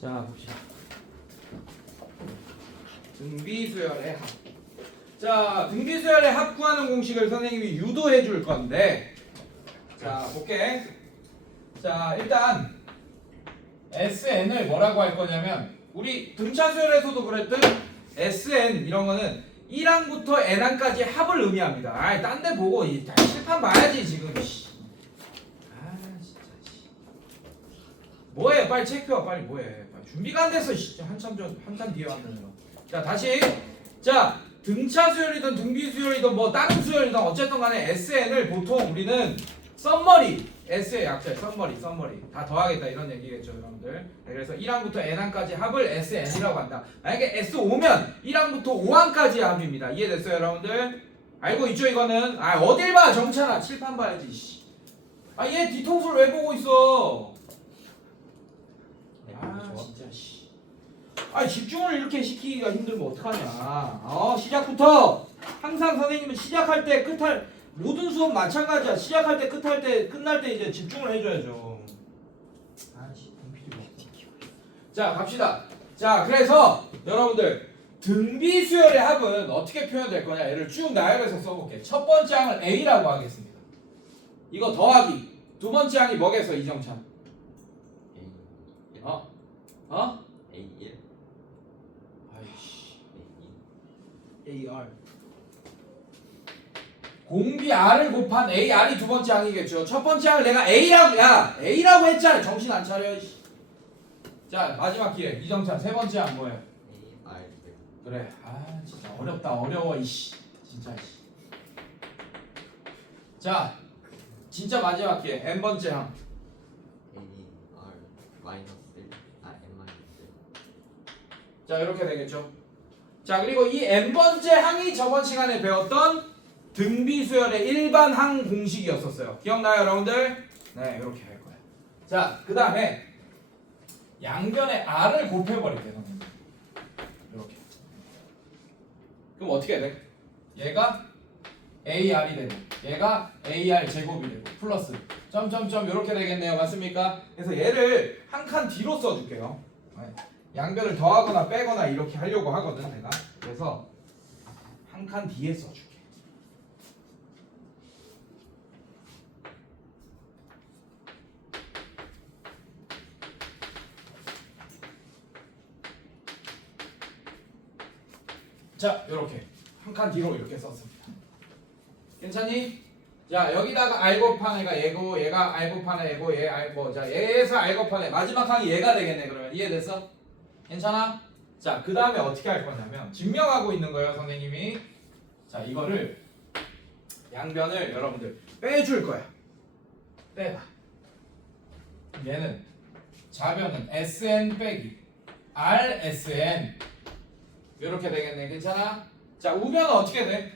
자 봅시다. 등비수열의 합. 자 등비수열의 합 구하는 공식을 선생님이 유도해 줄 건데, 자 볼게. 자 일단 SN을 뭐라고 할 거냐면, 우리 등차수열에서도 그랬듯 SN 이런 거는 1항부터 N항까지 합을 의미합니다. 아이 딴 데 보고 칠판 봐야지 지금. 아 진짜. 뭐해 빨리 체크해. 빨리 뭐해. 빨리 준비가 안 됐어. 한참 뒤에 왔는 거. 자 다시. 자 등차 수열이든 등비 수열이든 뭐 다른 수열이든 어쨌든 간에 SN을 보통 우리는 썸머리, S의 약자 썸머리 다 더하겠다 이런 얘기겠죠 여러분들. 네, 그래서 1항부터 N항까지 합을 SN이라고 한다. 만약에 S 오면 1항부터 5항까지 합입니다. 이해됐어요 여러분들? 알고 있죠 이거는? 아 어딜 봐 정찬아, 칠판 봐야지. 아 얘 뒤통수를 왜 보고 있어? 아 진짜 씨. 아 집중을 이렇게 시키기가 힘들면 어떡하냐. 시작부터 항상 선생님은 시작할 때 끝할 모든 수업 마찬가지야. 시작할 때 끝할 때 끝날 때 이제 집중을 해줘야죠. 아씨 자 갑시다. 자 그래서 여러분들 등비 수열의 합은 어떻게 표현될 거냐, 얘를 쭉 나열해서 써볼게. 첫 번째 항을 A라고 하겠습니다. 이거 더하기. 두 번째 항이 뭐겠어 이정찬? A1 아이씨 A2 AR 공비 R을 곱한 AR이 두 번째 항이겠죠. 첫 번째 항을 내가 A라고 했잖아. 정신 안 차려. 자 마지막 기회 이정찬, 세 번째 항 뭐예요? AR 그래. 아 진짜 어렵다. 어려워 이씨. 진짜 이씨. 자 진짜 마지막 기회 N번째 항. AR 마이너스 M 마이너스. 자 이렇게 되겠죠. 자 그리고 이 N번째 항이 저번 시간에 배웠던 등비수열의 일반 항 공식이었었어요. 기억나요 여러분들? 네 이렇게 할 거예요. 자 그 다음에 양변에 R을 곱해버릴게요 선생님. 이렇게. 그럼 어떻게 돼? 얘가 AR이 되고 얘가 AR 제곱이 되고 플러스 점점점 이렇게 되겠네요. 맞습니까? 그래서 얘를 한 칸 뒤로 써줄게요. 양변을 더하거나 빼거나 이렇게 하려고 하거든 내가. 그래서 한 칸 뒤에 써줄게. 자 이렇게 한 칸 뒤로 이렇게 썼습니다. 괜찮니? 자 여기다가 R 곱한 애가 얘고, 얘가 R 곱한 애고, 얘 R 자 얘에서 R 곱한 애 마지막 항이 얘가 되겠네. 그러면 이해됐어? 괜찮아? 자 그 다음에 어떻게 할 거냐면 증명하고 있는 거예요 선생님이. 자 이거를 양변을 여러분들 빼줄 거야. 빼봐. 얘는 좌변은 SN 빼기 RSN 이렇게 되겠네. 괜찮아? 자 우변은 어떻게 돼?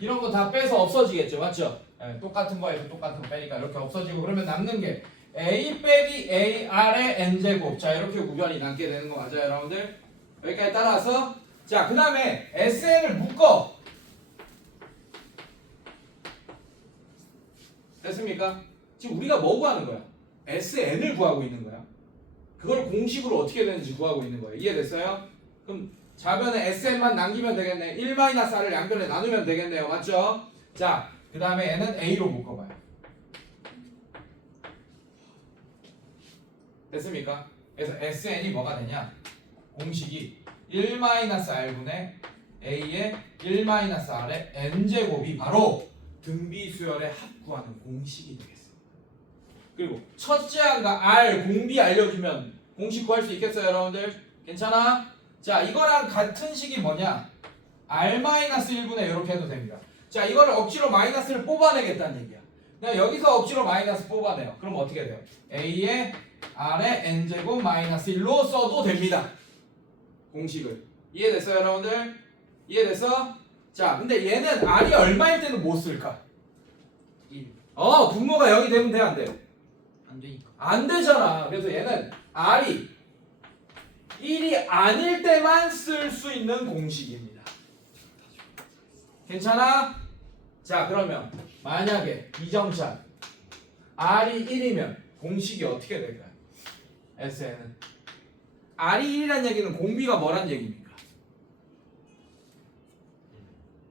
이런 거 다 빼서 없어지겠죠. 맞죠? 네, 똑같은 거에서 똑같은 거 빼니까 이렇게 없어지고, 그러면 남는 게 A 빼기 AR의 N제곱. 자 이렇게 우변이 남게 되는 거 맞아요 여러분들? 여기까지 따라서 자 그 다음에 SN을 묶어. 됐습니까? 지금 우리가 뭐 구하는 거야? SN을 구하고 있는 거야. 그걸 공식으로 어떻게 되는지 구하고 있는 거예요. 이해됐어요? 그럼 좌변에 SN만 남기면 되겠네. 1-R을 양변에 나누면 되겠네요. 맞죠? 자, 그 다음에 얘는 A로 묶어봐요. 됐습니까? 그래서 SN이 뭐가 되냐? 공식이 1-R분의 A의 1-R의 N제곱이 바로 등비수열의 합 구하는 공식이 되겠습니다. 그리고 첫째 항과 R, 공비 알려주면 공식 구할 수 있겠어요 여러분들? 괜찮아? 자 이거랑 같은 식이 뭐냐? R-1분의 이렇게 해도 됩니다. 자 이거를 억지로 마이너스를 뽑아내겠다는 얘기야. 그냥 여기서 억지로 마이너스 뽑아내요. 그럼 어떻게 돼요? A의 R의 N제곱 마이너스 1로 써도 됩니다. 공식을. 이해됐어요 여러분들? 이해됐어? 자 근데 얘는 R이 얼마일 때는 못 쓸까? 1 분모가 0이 되면 돼 안 돼? 안 되니까. 안 되잖아. 그래서 얘는 R이 1이 아닐 때만 쓸 수 있는 공식입니다. 괜찮아? 자 그러면 만약에 이정찬 R이 1이면 공식이 어떻게 될까요? SN은 R이 1이란 얘기는 공비가 뭐란 얘기입니까?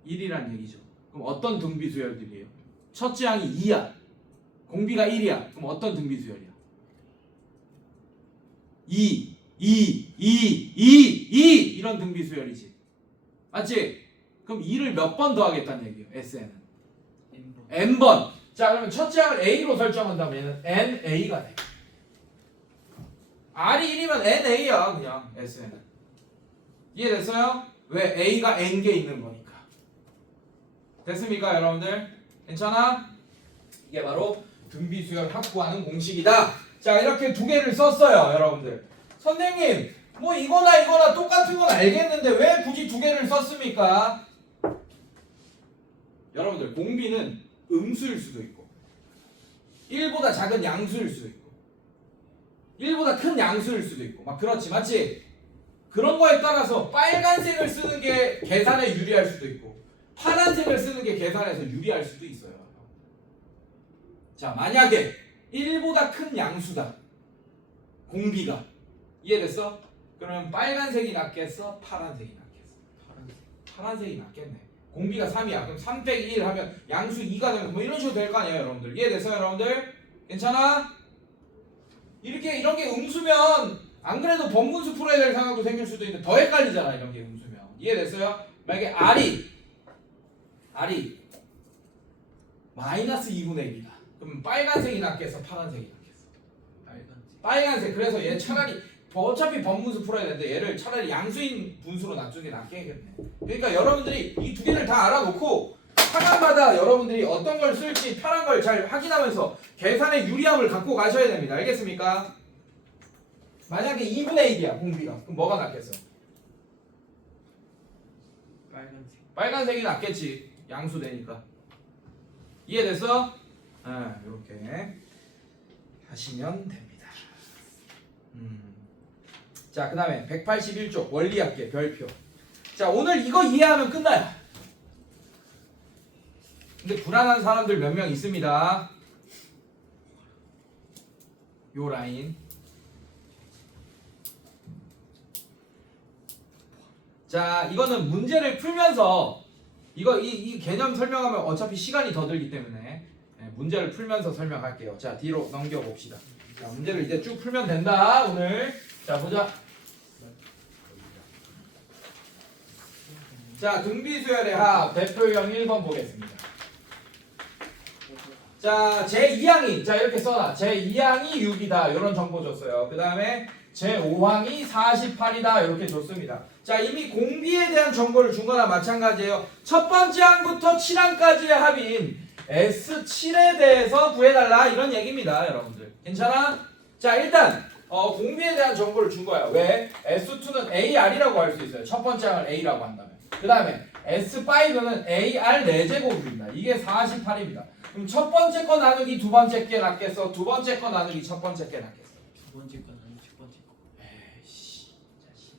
1이란 얘기죠. 그럼 어떤 등비수열들이에요? 첫째 항이 2야. 공비가 1이야. 그럼 어떤 등비수열이야? 2 이런 등비수열이지. 맞지? 그럼 2를 몇 번 더하겠다는 얘기예요. SN은 N번. n번. 자, 그러면 첫째 항을 A로 설정한다면 얘는 NA가 돼. R이 1이면 NA야 그냥 SN은. 이해됐어요? 왜? A가 N개 있는 거니까. 됐습니까 여러분들? 괜찮아? 이게 바로 등비수열 확보하는 공식이다. 자, 이렇게 두 개를 썼어요 여러분들. 선생님 뭐 이거나 똑같은 건 알겠는데 왜 굳이 두 개를 썼습니까? 여러분들 공비는 음수일 수도 있고 1보다 작은 양수일 수도 있고 1보다 큰 양수일 수도 있고 막 그렇지 맞지? 그런 거에 따라서 빨간색을 쓰는 게 계산에 유리할 수도 있고 파란색을 쓰는 게 계산에서 유리할 수도 있어요. 자, 만약에 1보다 큰 양수다 공비가 이해됐어? 그러면 빨간색이 낫겠어? 파란색이 낫겠어? 파란색이 낫겠네. 공비가 3이야. 그럼 3 빼기 1 하면 양수 2가 되면 뭐 이런 식으로 될 거 아니에요 여러분들. 이해됐어요 여러분들? 괜찮아? 이런 게 음수면 안 그래도 번분수 풀어야 될 상황도 생길 수도 있는데 더 헷갈리잖아 이런 게 음수면. 이해됐어요? 만약에 R이 마이너스 2분의 1이다. 그럼 빨간색이 낫겠어? 파란색이 낫겠어? 빨간색. 그래서 얘 차라리 어차피 번분수 풀어야 되는데 얘를 차라리 양수인 분수로 낮추는 게 낫겠네. 그러니까 여러분들이 이 두 개를 다 알아놓고 상황마다 여러분들이 어떤 걸 쓸지 편한 걸 잘 확인하면서 계산의 유리함을 갖고 가셔야 됩니다. 알겠습니까? 만약에 2분의 1이야 공비가. 그럼 뭐가 낫겠어? 빨간색이 낫겠지. 양수 되니까. 이해됐어? 이렇게 하시면 됩니다. 자, 그 다음에 181쪽 원리학계 별표. 자, 오늘 이거 이해하면 끝나요. 근데 불안한 사람들 몇 명 있습니다. 요 라인. 자, 이거는 문제를 풀면서 이 개념 설명하면 어차피 시간이 더 들기 때문에 문제를 풀면서 설명할게요. 자, 뒤로 넘겨봅시다. 자, 문제를 이제 쭉 풀면 된다 오늘. 자, 보자. 자, 등비수열의 합 대표형 1번 보겠습니다. 자, 제2항이 자 이렇게 써놔. 제2항이 6이다 이런 정보 줬어요. 그 다음에 제5항이 48이다 이렇게 줬습니다. 자, 이미 공비에 대한 정보를 준 거나 마찬가지예요. 첫 번째 항부터 7항까지의 합인 S7에 대해서 구해달라 이런 얘기입니다 여러분들. 괜찮아? 자, 일단 공비에 대한 정보를 준 거야. 왜? S2는 AR이라고 할 수 있어요. 첫 번째 항을 A라고 한다면. 그 다음에 S5는 AR 4제곱입니다. 이게 48입니다. 그럼 첫 번째 거 나누기 두 번째 게 낫겠어? 두 번째 거 나누기 첫 번째 게 낫겠어? 두 번째 거 아니면 첫 번째 거. 에이씨, 자식.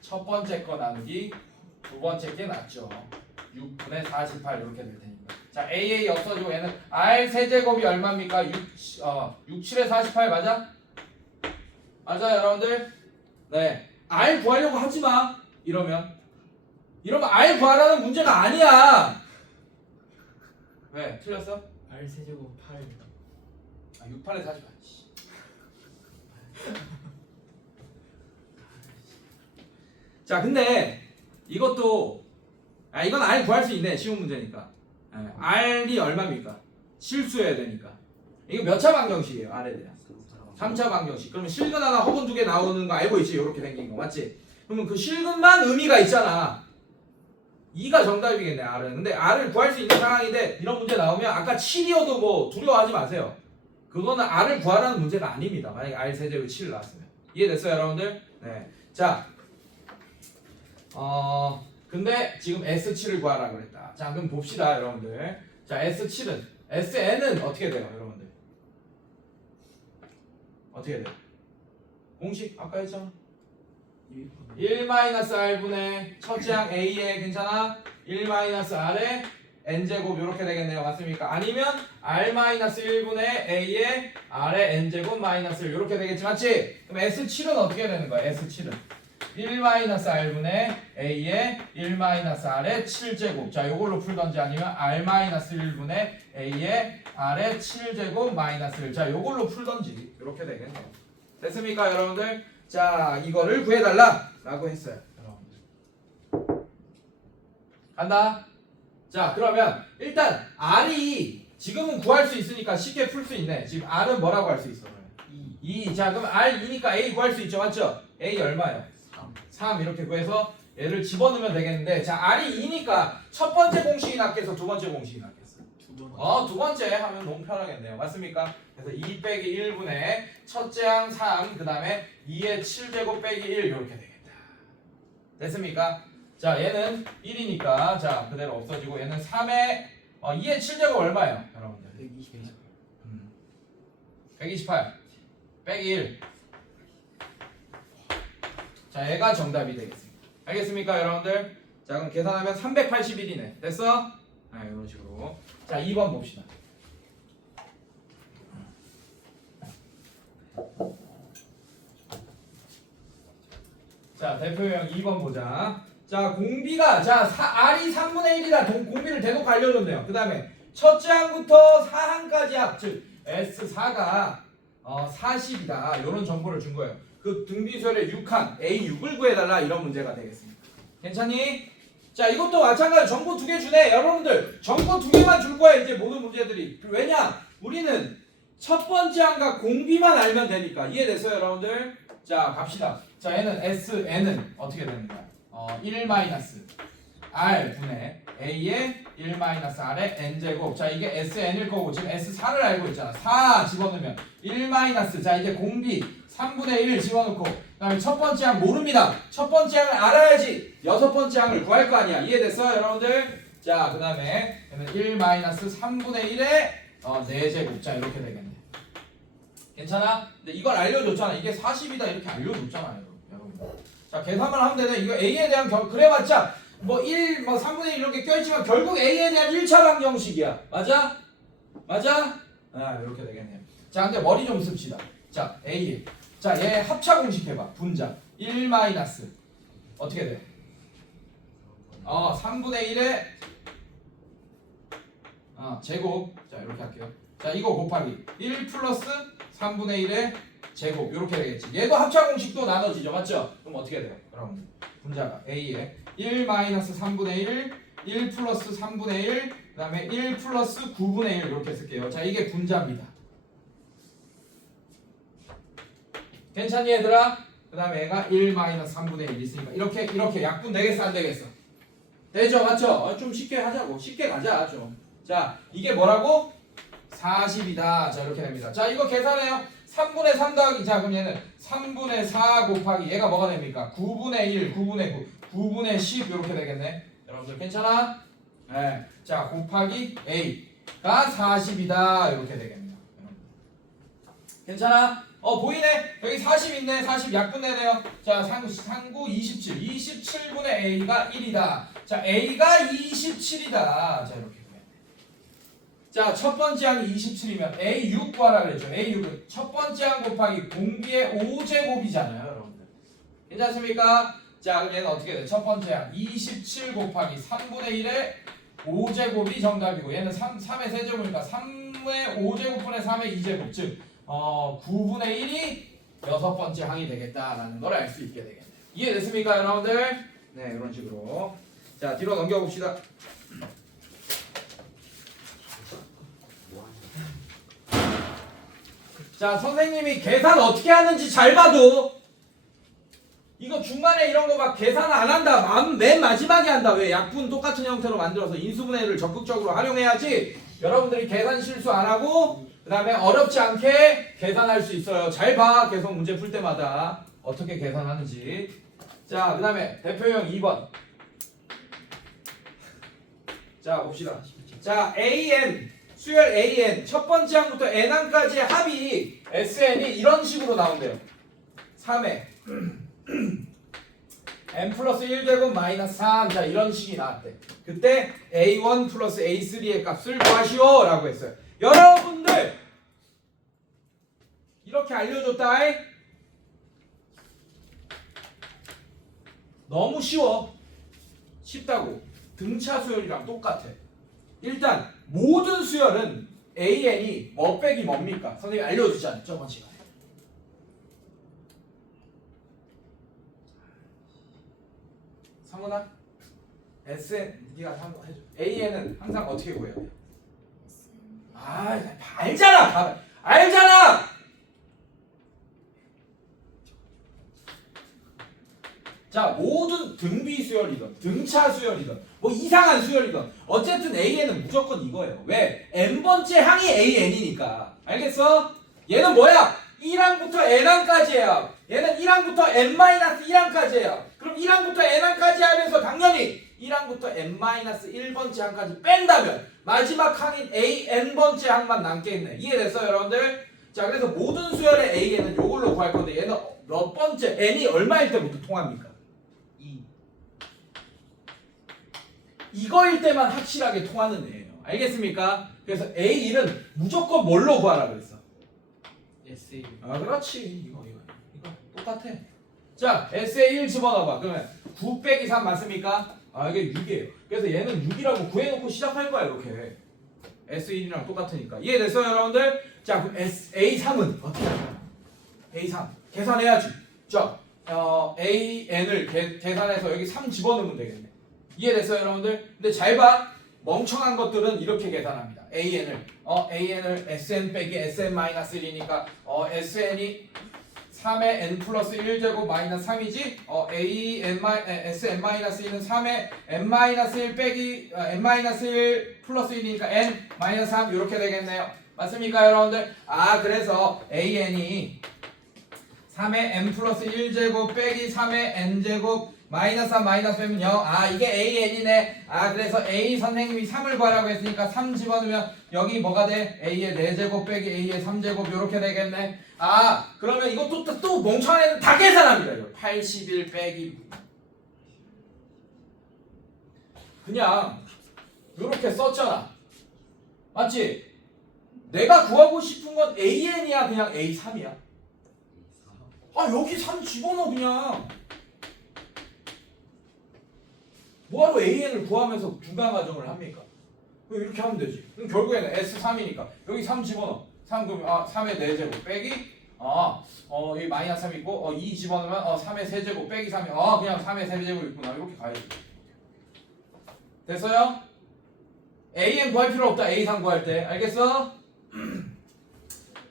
첫 번째 거 나누기 두 번째 게 낫죠. 6분의 48 이렇게 될 테니까. 자, AA 없어지고 얘는 R 세제곱이 얼마입니까? 6, 7에 48 맞아? 맞아 여러분들? 네. R 구하려고 하지 마. 이러면 R 구하라는 문제가 아니야. 왜? 틀렸어? R 세제곱 8. 6, 8에 48. 자, 근데 이것도 이건 R 구할 수 있네. 쉬운 문제니까. R이 얼마입니까? 실수해야 되니까. 이거 몇 차 방정식이에요? R에 대한 3차 방정식. 그러면 실근 하나 허근 두 개 나오는 거 알고 있지? 이렇게 생긴 거 맞지? 그러면 그 실근만 의미가 있잖아. 2가 정답이겠네 R은. 근데 R을 구할 수 있는 상황인데 이런 문제 나오면 아까 7이어도 뭐 두려워하지 마세요. 그거는 R을 구하라는 문제가 아닙니다. 만약에 R 세제곱 7 나왔으면. 이해됐어요 여러분들? 네. 자, 근데 지금 S7을 구하라 그랬다. 자, 그럼 봅시다 여러분들. 자, S7은 SN은 어떻게 돼요 여러분들? 어떻게 돼요? 공식 아까 했잖아. 1-R분의 첫째 항 A에 괜찮아? 1-R에 N제곱 이렇게 되겠네요. 맞습니까? 아니면 R-1분의 A의 R의 N제곱 마이너스 1 이렇게 되겠지 맞지? 그럼 S7은 어떻게 되는 거야? S7은 1-R분의 A의 1-R의 7제곱 자 요걸로 풀던지 아니면 R-1분의 A의 R의 7제곱 마이너스 1 자 요걸로 풀던지 이렇게 되겠네요. 됐습니까 여러분들? 자 이거를 구해달라 라고 했어요. 여러분들 간다. 자 그러면 일단 R이 지금은 구할 수 있으니까 쉽게 풀 수 있네. 지금 R은 뭐라고 할 수 있어? 2. 자 그럼 R2니까 A 구할 수 있죠 맞죠? A 얼마예요? 3 이렇게 구해서 얘를 집어넣으면 되겠는데 자 R이 2니까 첫 번째 공식이 낫겠어 두 번째 공식이 낫겠어? 두 번째 하면 너무 편하겠네요 맞습니까? 그래서 2 빼기 1분의 첫째 항 3 그 다음에 2의 7제곱 빼기 1 이렇게 되겠다 됐습니까? 자 얘는 1이니까 자 그대로 없어지고 얘는 3의 2의 7제곱 얼마예요 여러분들? 128 빼기 1 자 얘가 정답이 되겠습니다. 알겠습니까 여러분들? 자 그럼 계산하면 381이네. 됐어? 이런 식으로. 자 2번 봅시다. 자 대표형 2번 보자. 자 공비가 R이 3분의 1이다. 공비를 대놓고 알려줬네요. 그 다음에 첫째 항부터 4항까지 합 즉 S4가 40이다. 이런 정보를 준 거예요. 그 등비수열의 6항 A6을 구해달라 이런 문제가 되겠습니다. 괜찮니? 자 이것도 마찬가지 정보 2개 주네. 여러분들 정보 2개만 줄 거야 이제 모든 문제들이. 왜냐? 우리는 첫 번째 항과 공비만 알면 되니까. 이해됐어요 여러분들? 자 갑시다. 자 얘는 SN은 어떻게 되는 거야? 1 R 분의 A의 1 R의 N제곱 자 이게 SN일 거고 지금 S4를 알고 있잖아. 4 집어넣으면 1 자 이제 공비 3분의 1 집어넣고 그 다음에 첫 번째 항 모릅니다. 첫 번째 항을 알아야지 여섯 번째 항을 구할 거 아니야. 이해됐어 여러분들? 자 그 다음에 얘는 1 3분의 1의 4제곱 자 이렇게 되겠네. 괜찮아? 근데 이걸 알려줬잖아. 이게 40이다 이렇게 알려줬잖아요 여러분. 자 계산만 하면 되네. 이거 A에 대한 그래봤자 뭐 1, 3분의 1 이렇게 껴있지만 결국 A에 대한 1차 방정식이야. 맞아? 맞아? 이렇게 되겠네요. 자 근데 머리 좀 씁시다. 자 A 자 얘 합차 공식 해봐. 분자 1 어떻게 돼? 3분의 1의 제곱 자 이렇게 할게요. 자 이거 곱하기 1 플러스 3분의 1의 제곱 이렇게 되겠지. 얘도 합차 공식도 나눠지죠. 맞죠? 그럼 어떻게 돼요? 그럼 분자가 A에 1 3분의 1 1 플러스 3분의 1 그 다음에 1 플러스 9분의 1 이렇게 쓸게요. 자 이게 분자입니다. 괜찮니 얘들아? 그 다음에 얘가 1 3분의 1 있으니까 이렇게 약분 되겠어 안 되겠어? 되죠 맞죠? 좀 쉽게 하자고 쉽게 가자 좀. 자 이게 뭐라고? 40이다. 자 이렇게 됩니다. 자 이거 계산해요. 3분의 3 더하기 자 그럼 얘는 3분의 4 곱하기 얘가 뭐가 됩니까? 9분의 1 9분의 9 9분의 10 이렇게 되겠네. 여러분들 괜찮아? 네. 자 곱하기 A가 40이다 이렇게 되겠네요. 괜찮아? 보이네? 여기 40 있네. 40 약분 내네요. 자 상구 27 27분의 A가 1이다. 자 A가 27이다. 자 이렇게 자, 첫 번째 항이 27이면 A6 구하라 그랬죠. A6은 첫 번째 항 곱하기 공비의 5제곱이잖아요, 여러분들. 괜찮습니까? 자, 그럼 얘는 어떻게 돼? 첫 번째 항 27 곱하기 3분의 1의 5제곱이 정답이고 얘는 3의 세제곱이니까 3의 5제곱분의 3의 2제곱 즉 9분의 1이 여섯 번째 항이 되겠다라는 걸 알 수 있게 되겠네요. 이해됐습니까, 여러분들? 네, 이런 식으로. 자, 뒤로 넘겨봅시다. 자 선생님이 계산 어떻게 하는지 잘 봐도 이거 중간에 이런 거 막 계산 안 한다. 맨 마지막에 한다. 왜? 약분 똑같은 형태로 만들어서 인수분해를 적극적으로 활용해야지 여러분들이 계산 실수 안 하고 그 다음에 어렵지 않게 계산할 수 있어요. 잘 봐. 계속 문제 풀 때마다 어떻게 계산하는지. 자 그 다음에 대표형 2번. 자 봅시다. 자 AN 수열 AN 첫 번째 항부터 N항까지의 합이 SN이 이런 식으로 나온대요. 3에 N 플러스 1제곱 마이너스 3 자 이런 식이 나왔대. 그때 A1 플러스 A3의 값을 구하시오 라고 했어요. 여러분들 이렇게 알려줬다. 너무 쉬워. 쉽다고. 등차 수열이랑 똑같아. 일단 모든 수열은 AN이 뭐 빼기 뭡니까? 선생님이 알려주지 않았죠? 저번 시간에. 성훈아, SN 네가 한번 해줘. AN은 항상 어떻게 구해요? 아, 알잖아. 알잖아. 자, 모든 등비 수열이든 등차 수열이든 뭐 이상한 수열이든 어쨌든 AN은 무조건 이거예요. 왜? n번째 항이 AN이니까. 알겠어? 얘는 뭐야? 1항부터 n항까지예요. 얘는 1항부터 n-1항까지예요. 그럼 1항부터 n항까지 하면서 당연히 1항부터 n-1번째 항까지 뺀다면 마지막 항인 n번째 항만 남겠네. 이해됐어요, 여러분들? 자, 그래서 모든 수열의 AN은 이걸로 구할 건데 얘는 몇 번째? n이 얼마일 때부터 통합니까? 2. 이거일 때만 확실하게 통하는 애예요. 알겠습니까? 그래서 A1은 무조건 뭘로 구하라 그랬어? SA. 아, 그렇지. 이거 똑같아. 자, SA1 집어넣어봐. 그러면 9 빼기 3 맞습니까? 아, 이게 6이에요. 그래서 얘는 6이라고 구해놓고 시작할 거야, 이렇게. S1이랑 똑같으니까. 이해됐어요, 여러분들? 자, 그럼 A3은 어떻게 할까요? A3 계산해야지. 자, AN을 계산해서 여기 3 집어넣으면 되겠네. 이해됐어요, 여러분들? 근데 잘 봐. 멍청한 것들은 이렇게 계산합니다. AN을 SN 빼기 SN-1이니까 SN이 3의 n 플러스 1제곱 마이너스 3이지? SN-1는 3의 n-1 빼기 n-1 플러스 1이니까 n 마이너스 3 이렇게 되겠네요. 맞습니까, 여러분들? 아, 그래서 AN이 3의 n 플러스 1제곱 빼기 3의 n제곱 마이너스 3 마이너스 1은 0. 아, 이게 AN이네. 아, 그래서 A 선생님이 3을 구하라고 했으니까 3 집어넣으면 여기 뭐가 돼? A의 4제곱 빼기 A의 3제곱 이렇게 되겠네. 아, 그러면 이것도 또 멍청한 애는 다 계산합니다. 이거 81 빼기 그냥 이렇게 썼잖아. 맞지? 내가 구하고 싶은 건 AN이야, 그냥 A3이야? 아, 여기 3 집어넣어 그냥. 뭐하러 AN을 구하면서 중간 과정을 합니까? 그럼 이렇게 하면 되지. 그럼 결국에는 S3이니까 여기 3 집어넣어. 3 그러면 3의 4제곱 빼기 여기 마이너스 3 있고 2 집어넣으면 3의 세제곱 빼기 3이 그냥 3의 세제곱 있구나. 이렇게 가야지. 됐어요? AN 구할 필요 없다. A3 구할 때. 알겠어?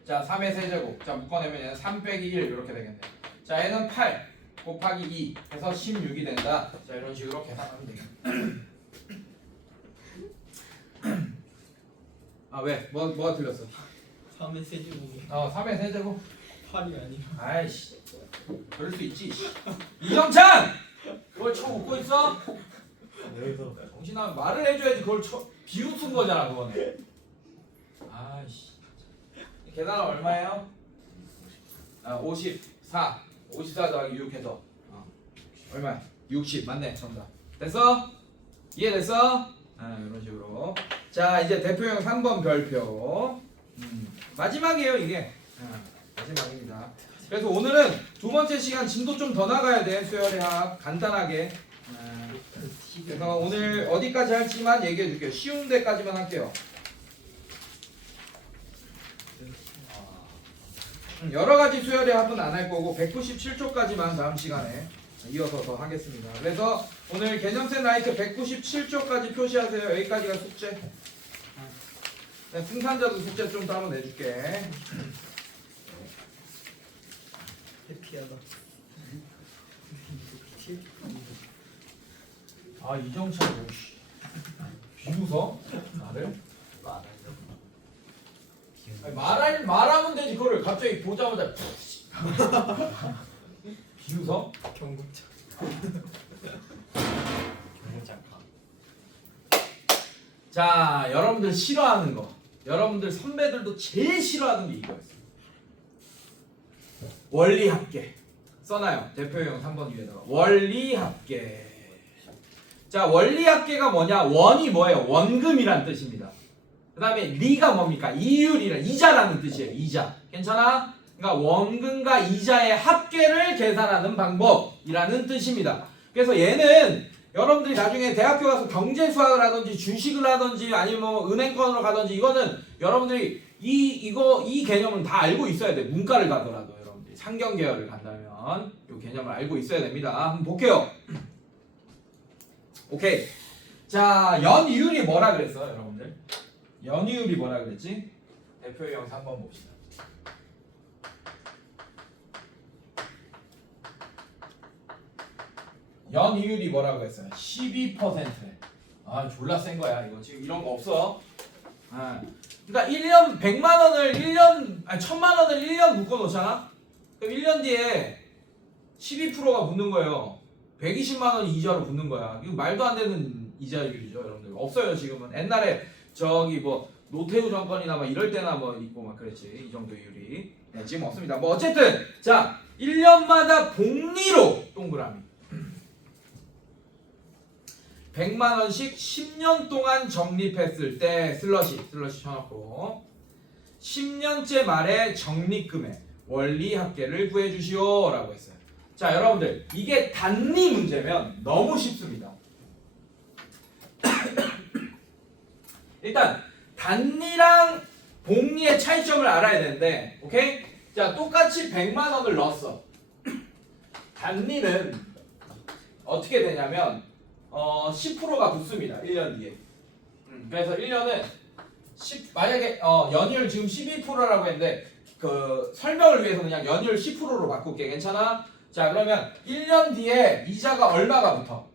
자, 3의 세제곱. 자, 묶어내면 얘는 3 빼기 1 이렇게 되겠네. 자, 얘는 8 곱하기 2 해서 16이 된다. 자, 이런 식으로 계산하면 되겠네. 아, 왜? 뭐가 틀렸어? 3의 세제곱이 3의 세제곱? 8이 아니라. 아이씨, 그럴 수 있지. 이정찬! 그걸 처음 웃고 있어? 여기서 정신아, 말을 해줘야지. 그걸 비웃은 거잖아, 그거는. 아이씨. 계산은 얼마예요? 54 더하기 6 해서 얼마야? 60 맞네. 정답. 됐어? 이해됐어? 이런 식으로. 자, 이제 대표형 3번 별표. 마지막이에요, 이게. 마지막입니다. 그래서 오늘은 두 번째 시간 진도 좀 더 나가야 돼. 수열의 합 간단하게. 그래서 오늘 어디까지 할지만 얘기해 줄게요. 쉬운 데까지만 할게요. 여러 가지 수열의 합은 안 할 거고 197초까지만 다음 시간에 이어서 더 하겠습니다. 그래서 오늘 개념센 라이트 197초까지 표시하세요. 여기까지가 숙제. 승산자도 숙제 좀 따로 내줄게. 해피하다. 아, 이정찬 뭐 비웃어? 나를? 말하면 되지. 그거를 갑자기 보자마자 비웃어? 경고장. 경고장. 자, 여러분들 싫어하는 거. 여러분들 선배들도 제일 싫어하는 게 이거였어요. 원리합계. 써놔요. 대표형 3번 위에다가. 원리합계. 자, 원리합계가 뭐냐? 원이 뭐예요? 원금이란 뜻입니다. 그 다음에 리가 뭡니까? 이율이라 이자라는 뜻이에요. 이자. 괜찮아? 그러니까 원금과 이자의 합계를 계산하는 방법이라는 뜻입니다. 그래서 얘는 여러분들이 나중에 대학교 가서 경제 수학을 하든지 주식을 하든지 아니면 뭐 은행권으로 가든지 이거는 여러분들이 이 개념은 다 알고 있어야 돼. 문과를 가더라도 여러분들이 상경 계열을 간다면 이 개념을 알고 있어야 됩니다. 한번 볼게요. 오케이. 자, 연이율이 뭐라 그랬어, 여러분들? 연이율이 뭐라 그랬지? 대표 유형 3번 봅시다. 연이율이 뭐라고 했어요? 12%. 아, 졸라 센 거야. 이거 지금 이런 거 없어. 아. 그러니까 1년 100만 원을 1000만 원을 1년 묶어 놓잖아. 그럼 1년 뒤에 12%가 붙는 거예요. 120만 원이 이자로 붙는 거야. 이거 말도 안 되는 이자율이죠, 여러분들. 없어요, 지금은. 옛날에 저기 뭐 노태우 정권이나 막 이럴 때나 뭐 있고 막 그랬지. 이 정도 이율이. 네, 지금 없습니다. 뭐 어쨌든 자, 1년마다 복리로 동그라미 100만 원씩 10년 동안 적립했을 때 슬러시 쳐놓고 10년째 말에 적립금액 원리 합계를 구해 주시오 라고 했어요. 자, 여러분들 이게 단리 문제면 너무 쉽습니다. 일단 단리랑 복리의 차이점을 알아야 되는데, 오케이? 자, 똑같이 100만 원을 넣었어. 단리는 어떻게 되냐면 10%가 붙습니다. 1년 뒤에. 그래서 1년은 만약에 연이율 지금 12%라고 했는데 그 설명을 위해서 그냥 연이율 10%로 바꿀게. 괜찮아? 자, 그러면 1년 뒤에 이자가 얼마가 붙어?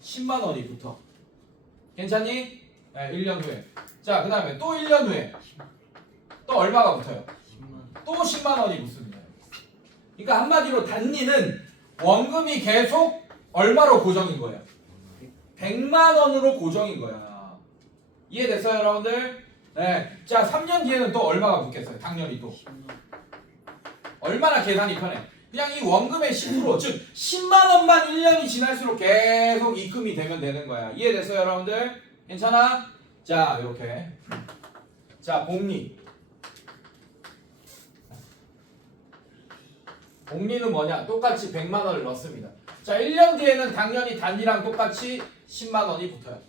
10만 원이 붙어. 괜찮니? 네, 1년 후에. 자, 그 다음에 또 1년 후에 또 얼마가 붙어요? 10만. 또 10만 원이 붙습니다. 그러니까 한마디로 단리는 원금이 계속 얼마로 고정인 거예요? 100만 원으로 고정인 거야. 이해됐어요, 여러분들? 네. 자, 3년 뒤에는 또 얼마가 붙겠어요? 당연히 또. 10만. 얼마나 계산이 편해. 그냥 이 원금의 10%, 즉 10만 원만 1년이 지날수록 계속 입금이 되면 되는 거야. 이해됐어요, 여러분들? 괜찮아? 자, 이렇게. 자, 복리. 복리는 뭐냐? 똑같이 100만 원을 넣습니다. 자, 1년 뒤에는 당연히 단위랑 똑같이 10만 원이 붙어요.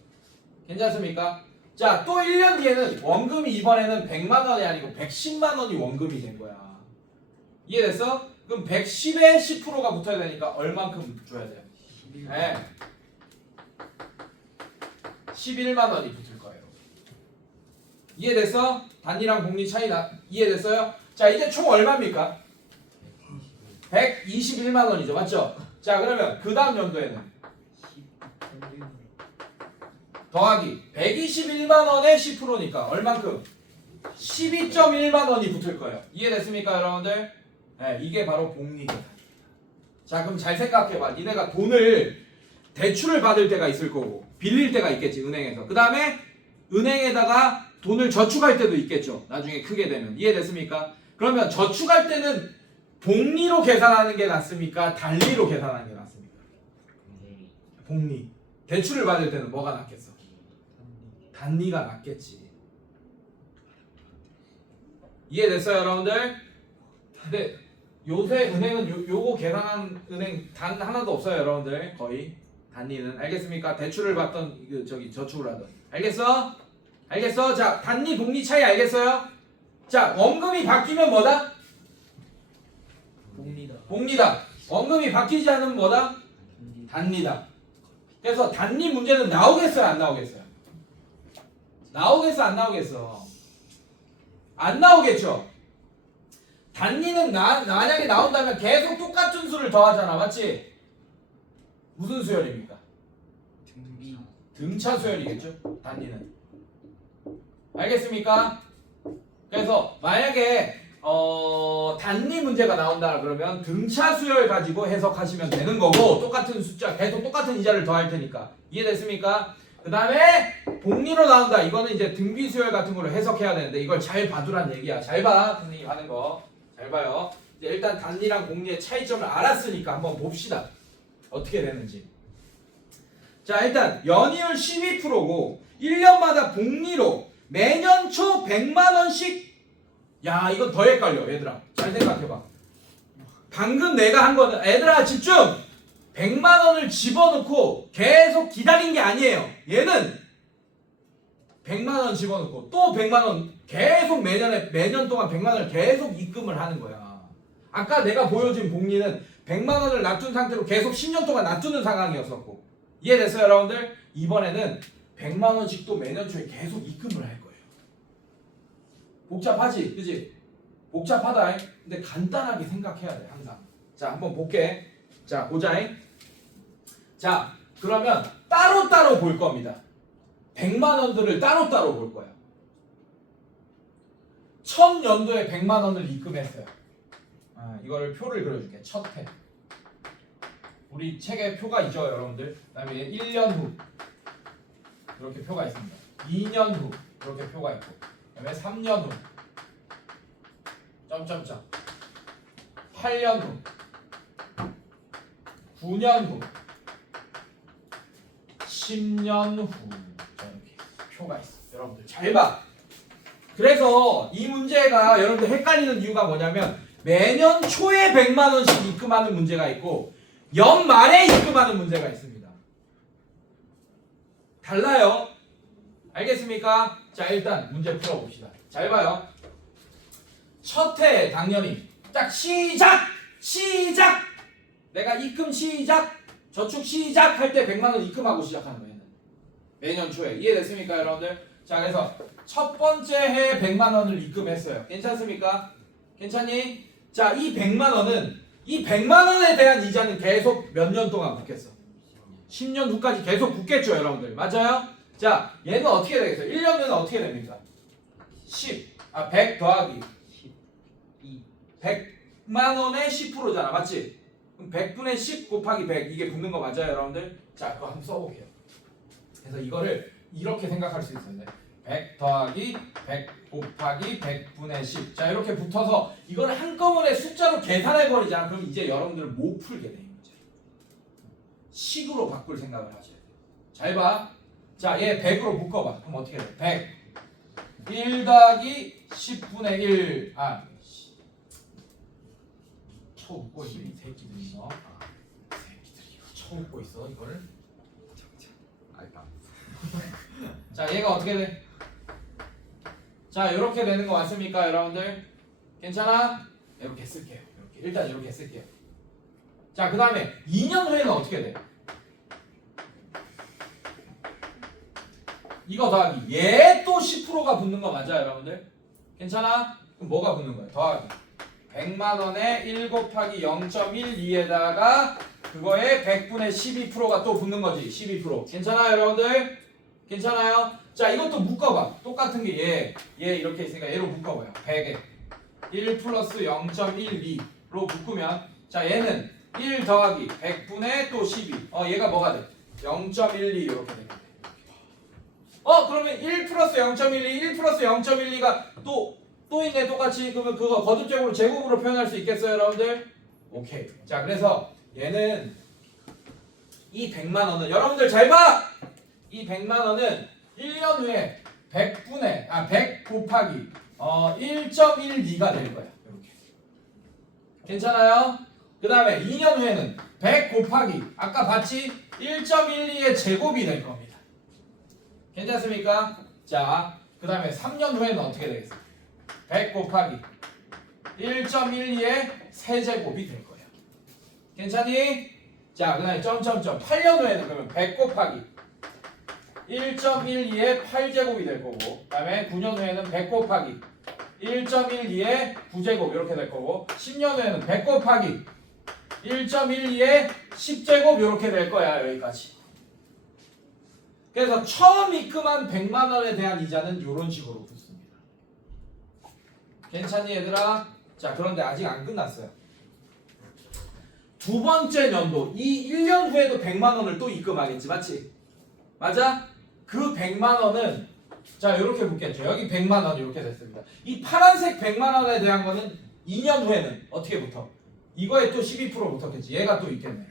괜찮습니까? 자, 또 1년 뒤에는 원금이 이번에는 100만 원이 아니고 110만 원이 원금이 된 거야. 이해됐어? 그럼 110에 10%가 붙어야 되니까 얼만큼 줘야 돼요? 11만. 네. 11만 원이 붙을 거예요. 이해됐어? 단위랑 복리 차이 이해됐어요? 자, 이제 총 얼마입니까? 121만 원이죠. 맞죠? 자, 그러면 그 다음 연도에는 11만. 더하기 121만 원에 10%니까 얼만큼? 12.1만 원이 붙을 거예요. 이해됐습니까, 여러분들? 네, 이게 바로 복리 계산입니다. 자, 그럼 잘 생각해봐. 니네가 돈을 대출을 받을 때가 있을 거고 빌릴 때가 있겠지, 은행에서. 그 다음에 은행에다가 돈을 저축할 때도 있겠죠. 나중에 크게 되면. 이해됐습니까? 그러면 저축할 때는 복리로 계산하는 게 낫습니까? 단리로 계산하는 게 낫습니까? 복리. 대출을 받을 때는 뭐가 낫겠어? 단리가 낫겠지. 이해됐어요, 여러분들? 근데 요새 은행은 요거 계산한 은행 단 하나도 없어요, 여러분들. 거의 단리는. 알겠습니까? 대출을 받던 저축을 하던. 알겠어? 알겠어? 자, 단리 복리 차이 알겠어요? 자, 원금이 바뀌면 뭐다? 복리다. 복리다. 원금이 바뀌지 않으면 뭐다? 단리다. 그래서 단리 문제는 나오겠어요, 안 나오겠어요? 나오겠어, 안 나오겠어? 안 나오겠죠? 단리는 만약에 나온다면 계속 똑같은 수를 더하잖아, 맞지? 무슨 수열입니까? 등비. 등차 수열이겠죠? 단리는. 알겠습니까? 그래서 만약에 단리 문제가 나온다 그러면 등차 수열 가지고 해석하시면 되는 거고, 똑같은 숫자 계속 똑같은 이자를 더할 테니까. 이해됐습니까? 그 다음에 복리로 나온다. 이거는 이제 등비 수열 같은 걸로 해석해야 되는데 이걸 잘 봐두란 얘기야. 잘 봐, 선생님 하는 거. 잘 봐요. 이제 일단 단리랑 복리의 차이점을 알았으니까 한번 봅시다. 어떻게 되는지. 자 일단 연이율 12%고 1년마다 복리로 매년 초 100만원씩. 야 이건 더 헷갈려 얘들아. 잘 생각해봐. 방금 내가 한 거는 얘들아 집중! 100만원을 집어넣고 계속 기다린 게 아니에요. 얘는 100만원 집어넣고 또 100만원 계속 매년 동안 100만원을 계속 입금을 하는 거야. 아까 내가 보여준 복리는 100만원을 놔둔 상태로 계속 10년 동안 놔두는 상황이었었고, 이해됐어요 여러분들? 이번에는 100만원씩 또 매년 초에 계속 입금을 할 거예요. 복잡하지? 그지? 복잡하다. 근데 간단하게 생각해야 돼 항상. 자 한번 볼게. 자 보자잉. 자 그러면 따로따로 볼 겁니다. 100만원들을 따로따로 볼 거야. 첫 연도에 100만원을 입금했어요. 이거를 표를 그려줄게. 첫 해. 우리 책에 표가 있죠 여러분들. 그 다음에 1년 후 이렇게 표가 있습니다. 2년 후 이렇게 표가 있고, 그 다음에 3년 후 점점점, 8년 후, 9년 후, 10년 후 이렇게 표가 있어. 여러분들 잘 봐. 그래서 이 문제가 여러분들 헷갈리는 이유가 뭐냐면 매년 초에 100만원씩 입금하는 문제가 있고 연말에 입금하는 문제가 있습니다. 달라요. 알겠습니까? 자 일단 문제 풀어봅시다. 잘 봐요. 첫 해 당연히 딱 시작! 내가 입금 시작! 저축 시작! 할 때 100만원 입금하고 시작하는 거예요. 매년 초에. 이해됐습니까 여러분들? 자 그래서 첫 번째 해 100만원을 입금했어요. 괜찮습니까? 괜찮니? 자 이 100만원은 이 100만원에 대한 이자는 계속 몇 년 동안 붙겠어? 10년 후까지 계속 붙겠죠 여러분들. 맞아요? 자 얘는 어떻게 되겠어요? 1년 후는 어떻게 됩니까? 100 더하기 100만원에 10%잖아. 맞지? 그럼 100분의 10 곱하기 100 이게 붙는 거 맞아요 여러분들? 자 그거 한번 써볼게요. 그래서 이거를 이렇게 생각할 수 있어요. 100 더하기 100 곱하기 100분의 10. 자 이렇게 붙어서 이걸 한꺼번에 숫자로 계산해버리잖아. 그럼 이제 여러분들은 못 풀게 돼. 이 문제. 식으로 바꿀 생각을 하셔야 돼요. 잘 봐. 자 얘 100으로 묶어봐. 그럼 어떻게 돼? 100 1 더하기 10분의 1. 쳐 웃고 있네 이 새끼들이. 새끼들이 이거 쳐 웃고 있어 이거를. 자 얘가 어떻게 돼? 자 이렇게 되는 거 맞습니까 여러분들? 괜찮아? 이렇게 쓸게요. 이렇게. 일단 이렇게 쓸게요. 자 그 다음에 2년 후에는 어떻게 돼? 이거 더하기 얘 또 10%가 붙는 거 맞아요 여러분들? 괜찮아? 그럼 뭐가 붙는 거야? 더하기 100만원에 1 곱하기 0.12에다가 그거에 100분의 12%가 또 붙는 거지. 12%. 괜찮아요 여러분들? 괜찮아요? 자 이것도 묶어봐. 똑같은 게 얘 이렇게 있으니까 얘로 묶어봐요. 100에 1 플러스 0.12로 묶으면 자 얘는 1 더하기 100분의 또 12. 얘가 뭐가 돼? 0.12 이렇게 되겠네. 그러면 1 플러스 0.12 1 플러스 0.12가 또 있네 똑같이. 그러면 그거 거듭적으로 제곱으로 표현할 수 있겠어요 여러분들? 오케이. 자 그래서 얘는 이 100만원은 여러분들 잘 봐! 이 100만원은 1년 후에 100 곱하기 1.12가 될 거야. 이렇게. 괜찮아요? 그 다음에 2년 후에는 100 곱하기 아까 봤지? 1.12의 제곱이 될 겁니다. 괜찮습니까? 자, 그 다음에 3년 후에는 어떻게 되겠어요? 100 곱하기 1.12의 세제곱이 될 거예요. 괜찮니? 자, 그 다음에 점점점 8년 후에는 그러면 100 곱하기 1.12의 8제곱이 될 거고, 그 다음에 9년 후에는 100 곱하기 1.12의 9제곱 이렇게 될 거고, 10년 후에는 100 곱하기 1.12의 10제곱 이렇게 될 거야. 여기까지. 그래서 처음 입금한 100만 원에 대한 이자는 이런 식으로 붙습니다. 괜찮니 얘들아? 자, 그런데 아직 안 끝났어요. 두 번째 연도, 이 1년 후에도 100만 원을 또 입금하겠지, 맞지? 맞아? 그 100만 원은 자 이렇게 붙겠죠. 여기 100만 원 이렇게 됐습니다. 이 파란색 100만 원에 대한 거는 2년 후에는 어떻게 붙어? 이거에 또 12% 붙었겠지. 얘가 또 있겠네.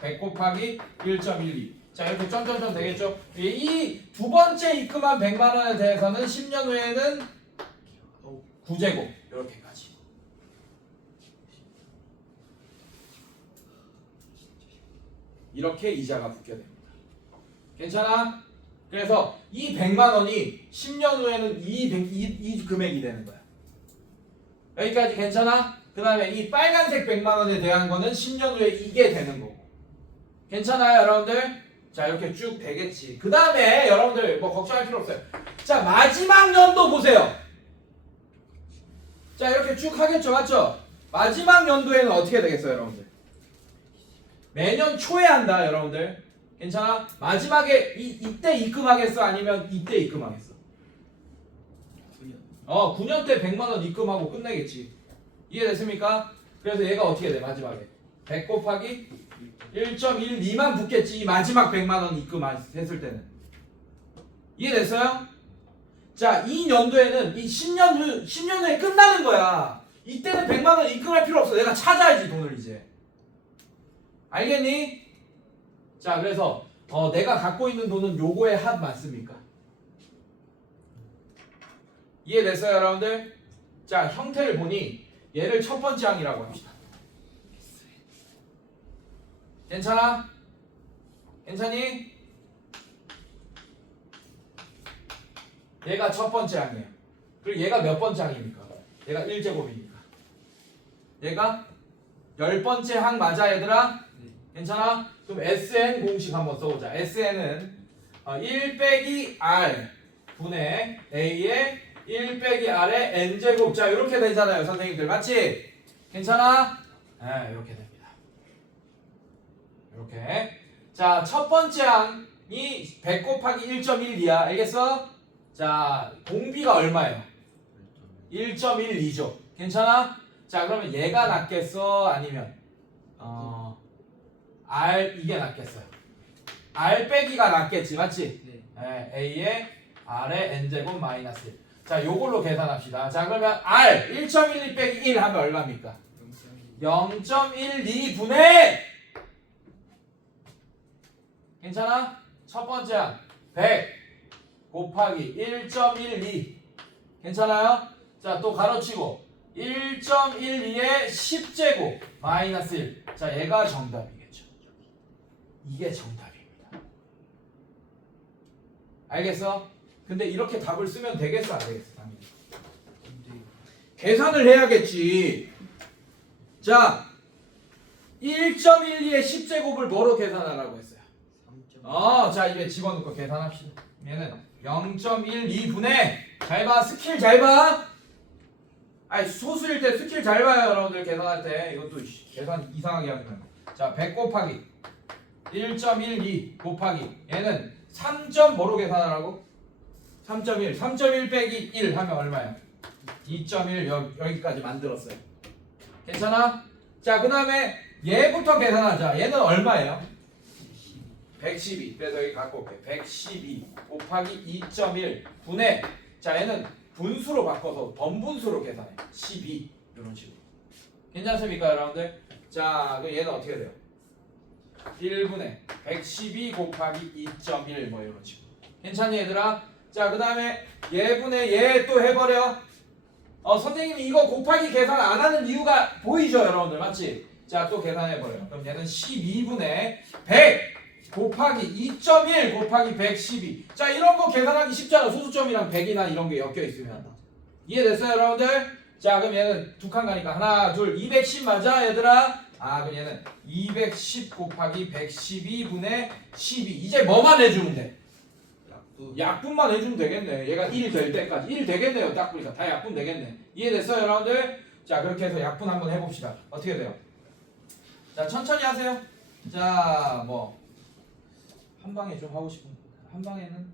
100 곱하기 1.12. 자 이렇게 점점점 되겠죠. 이 두 번째 입금한 100만 원에 대해서는 10년 후에는 9제곱 이렇게까지. 이렇게 이자가 붙게 됩니다. 괜찮아? 그래서 이 100만 원이 10년 후에는 이 금액이 되는 거야. 여기까지 괜찮아? 그 다음에 이 빨간색 100만 원에 대한 거는 10년 후에 이게 되는 거고. 괜찮아요, 여러분들? 자, 이렇게 쭉 되겠지. 그 다음에 여러분들 뭐 걱정할 필요 없어요. 자, 마지막 연도 보세요. 자, 이렇게 쭉 하겠죠, 맞죠? 마지막 연도에는 어떻게 되겠어요, 여러분들? 매년 초에 한다, 여러분들. 괜찮아? 마지막에 이때 입금하겠어? 아니면 이때 입금하겠어? 9년 때 100만 원 입금하고 끝내겠지. 이해됐습니까? 그래서 얘가 어떻게 돼, 마지막에? 100 곱하기 1.12만 붙겠지. 이 마지막 100만 원 입금했을 때는. 이해됐어요? 자, 이 연도에는 이 10년 후에 끝나는 거야. 이때는 100만 원 입금할 필요 없어. 내가 찾아야지, 돈을 이제. 알겠니? 자, 그래서 내가 갖고 있는 돈은 요거의 합 맞습니까? 이해됐어요, 여러분들? 자, 형태를 보니 얘를 첫 번째 항이라고 합시다. 괜찮아? 괜찮니? 얘가 첫 번째 항이에요. 그리고 얘가 몇 번째 항입니까? 얘가 1제곱이니까. 얘가 10번째 항 맞아, 얘들아? 괜찮아? 그럼 SN 공식 한번 써보자. SN은 1 빼기 R 분의 A의 1 빼기 R의 N제곱. 자, 이렇게 되잖아요, 선생님들. 맞지? 괜찮아? 네, 이렇게 됩니다. 이렇게. 자, 첫 번째 항이 100 곱하기 1.12야. 알겠어? 자, 공비가 얼마예요? 1.12죠. 괜찮아? 자, 그러면 얘가 낫겠어? 아니면 R 이게 낫겠어요? R 빼기가 낫겠지, 맞지? 네. A의 R의 N제곱 마이너스 1. 자, 요걸로 계산합시다. 자, 그러면 R 1.12 빼기 1 하면 얼마입니까? 0.12 분의 괜찮아? 첫 번째 항 100 곱하기 1.12 괜찮아요? 자, 또 가로치고 1.12의 10제곱 마이너스 1. 자, 얘가 정답이겠죠. 이게 정답입니다. 알겠어? 근데 이렇게 답을 쓰면 되겠어, 안 되겠어? 당연히. 계산을 해야겠지. 자, 1.12의 10제곱을 뭐로 계산하라고 했어요? 자, 이제 집어넣고 계산합시다. 얘는 0.12분의 잘 봐, 스킬 잘 봐. 아니, 소수일 때 스킬 잘 봐요, 여러분들. 계산할 때 이것도 계산 이상하게 하면. 자, 100 곱하기 1.12 곱하기 얘는 3. 뭐로 계산하라고? 3.1 3.1 빼기 1 하면 얼마야? 2.1 여기까지 만들었어요. 괜찮아? 자, 그 다음에 얘부터 계산하자. 얘는 얼마예요? 112. 그래서 여기 갖고 올게. 112 곱하기 2.1 분의 자, 얘는 분수로 바꿔서 번분수로 계산해. 12 이런 식으로. 괜찮습니까, 여러분들? 자, 그럼 얘는 어떻게 돼요? 1분의 112 곱하기 2.1 뭐 이런 식으로. 괜찮니, 얘들아? 자, 그 다음에 얘분의 얘 또 해버려. 선생님이 이거 곱하기 계산 안 하는 이유가 보이죠, 여러분들? 맞지? 자, 또 계산해버려. 그럼 얘는 12분의 100 곱하기 2.1 곱하기 112. 자, 이런 거 계산하기 쉽잖아. 소수점이랑 100이나 이런 게 엮여 있으면. 이해됐어요, 여러분들? 자, 그럼 얘는 두 칸 가니까 하나, 둘, 210 맞아, 얘들아? 그럼 얘는 210 곱하기 112분의 12. 이제 뭐만 해주면 돼? 약분만 해주면 되겠네. 얘가 1이 될 때까지. 1 되겠네요, 딱 보니까. 다 약분 되겠네. 이해됐어요, 여러분들? 자, 그렇게 해서 약분 한번 해봅시다. 어떻게 돼요? 자, 천천히 하세요. 자, 뭐 한 방에 좀 하고 싶은 한 방에는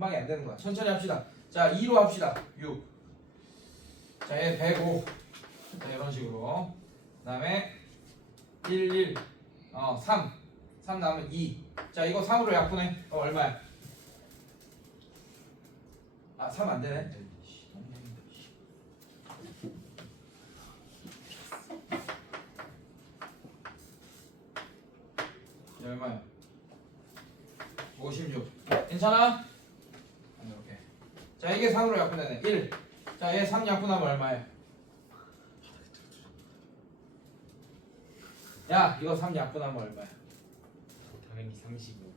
안 되는 거야. 천천히 합시다. 자, 2로 합시다. 6. 자, 얘 105. 자, 이런 식으로. 그다음에 1 3. 3 나오면 2. 자, 이거 3으로 약분해. 얼마야? 3 안 되네. 얼마야? 56. 괜찮아? 이렇게. 자, 이게 3으로 약분되네. 1. 자, 얘 3 약분하면 얼마야? 야, 이거 3 약분하면 얼마야? 당연히 35.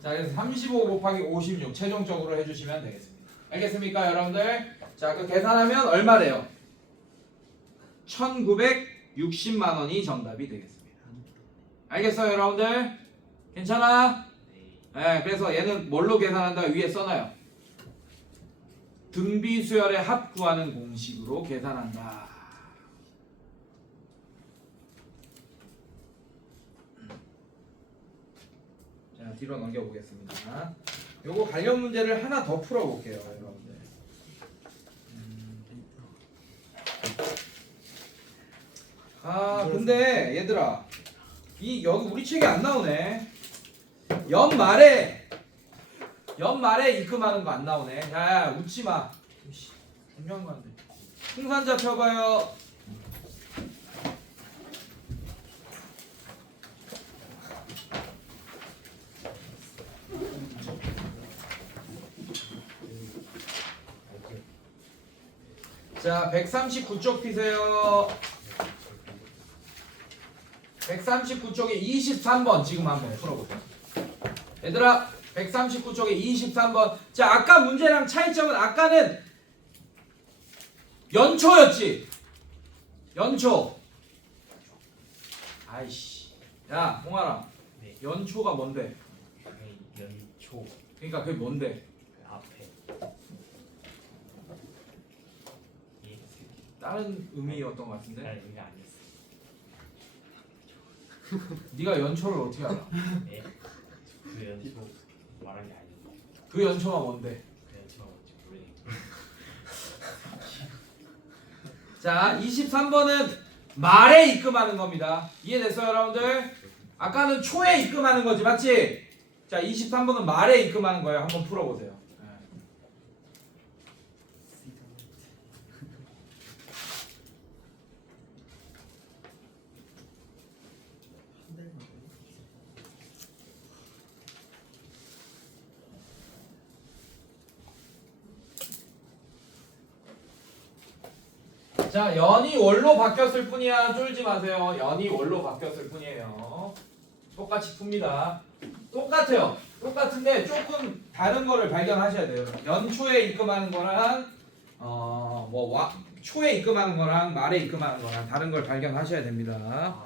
자, 그래서 35 곱하기 56 최종적으로 해주시면 되겠습니다. 알겠습니까, 여러분들? 자, 그 계산하면 얼마래요? 1960만 원이 정답이 되겠습니다. 알겠어요, 여러분들? 괜찮아? 네, 그래서 얘는 뭘로 계산한다 위에 써놔요. 등비 수열의 합 구하는 공식으로 계산한다. 자, 뒤로 넘겨보겠습니다. 요거 관련 문제를 하나 더 풀어볼게요, 여러분들. 아, 근데 얘들아, 이 여기 우리 책에 안 나오네. 연말에 입금하는 거 안 나오네. 야, 웃지 마. 중요한 거 안돼. 풍산자 펴봐요. 자, 139쪽 피세요. 139쪽에 23번 지금 한번 풀어볼게요. 얘들아, 139쪽에 23번. 자, 아까 문제랑 차이점은 아까는 연초였지. 연초. 아이씨. 야, 홍아라. 네. 연초가 뭔데? 당연히 연초. 그러니까 그게 뭔데? 그 앞에. 예. 다른 의미였던 것 같은데? 난 의미 아니었어. 네가 연초를 어떻게 알아? 예. 그 연초 말한 게 아니고. 그 연초가 뭔데? 그 연초가 뭔지 모르겠네. 자, 23번은 말에 입금하는 겁니다. 이해됐어요, 여러분들? 아까는 초에 입금하는 거지, 맞지? 자, 23번은 말에 입금하는 거예요. 한번 풀어보세요. 자, 연이 월로 바뀌었을 뿐이야. 쫄지 마세요. 연이 월로 바뀌었을 뿐이에요. 똑같이 풉니다. 똑같아요. 똑같은데 조금 다른 거를 발견하셔야 돼요. 연초에 입금하는 거랑 초에 입금하는 거랑 말에 입금하는 거랑 다른 걸 발견하셔야 됩니다.